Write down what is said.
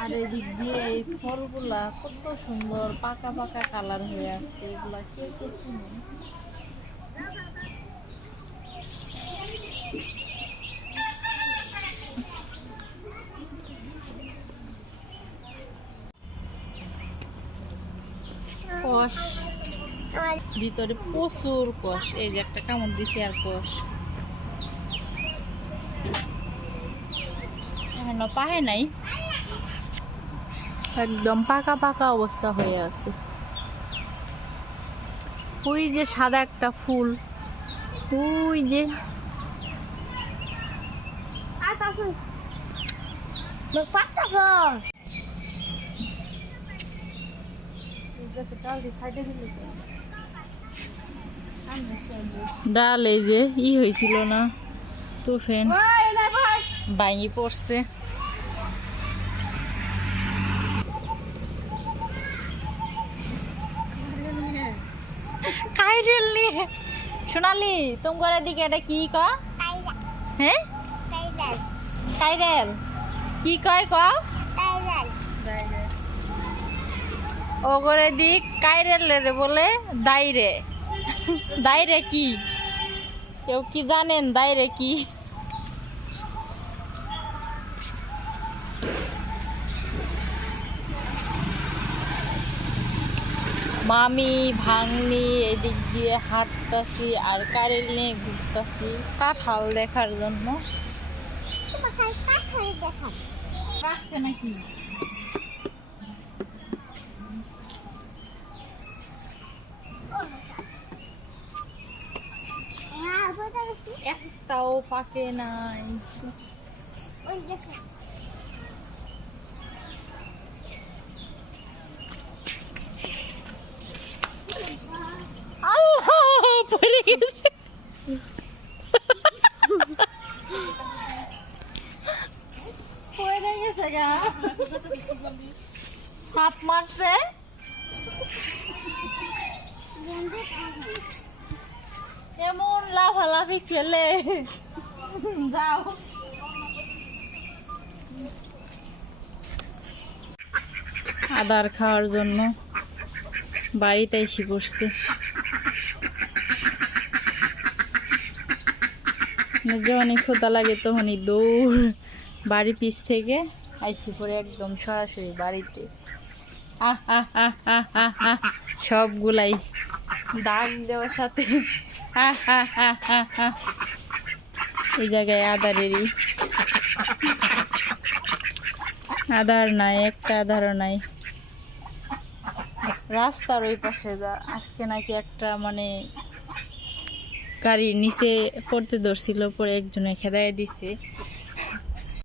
আর এদিক দিয়ে এই ফলগুলা কত সুন্দর, পাকা পাকা কালার হয়ে আসছে এগুলা, কে কে চিনে? কষ। ভিতরে প্রচুর কষ, এই যে একটা কামড় দিছে আর কষ। এখনও পাহে নাই। একদম পাকা পাকা অবস্থা হয়ে আছে। ওই যে সাদা একটা ফুল। ওই যে। ডাল এই যে, ই হয়েছিল না। তুফেন। ভাঙি পড়ছে। কাইরেল নিয়ে। সোনালি, তোমার এদিকে এটা কি ক হ্যাঁ? কাইরেল। কি কয় ক ওগরে দিক কাইরেল রে বলে দাইরে। দাইরে কি? কেউ কি জানেন দাইরে কি? মামি ভাঙনি এদিক দিয়ে হাঁটতাছি আর কারেল নিয়ে ঘুরতাছি। কাঁঠাল দেখার জন্য। নাকি? একটাও পাকে নাই। গেছে এমন লাফালাফি খেলে যাও আদার খাওয়ার জন্য বাড়িতে এসে পড়ছে যখনই ক্ষুদা লাগে তখনই দৌড়, বাড়ি পিছ থেকে আইসি পরে একদম সরাসরি বাড়িতে। আহ আহ আহ আহ আহ আহ সবগুলাই দাগ দেওয়ার সাথে। আহ আহ আহ এই জায়গায় আদারেরই। আধার নাই, একটা আধারও নাই। রাস্তার ওই পাশে যা, আজকে নাকি একটা মানে গাড়ির নিচে পড়তে ধরছিল পরে একজনে খেদাই দিছে।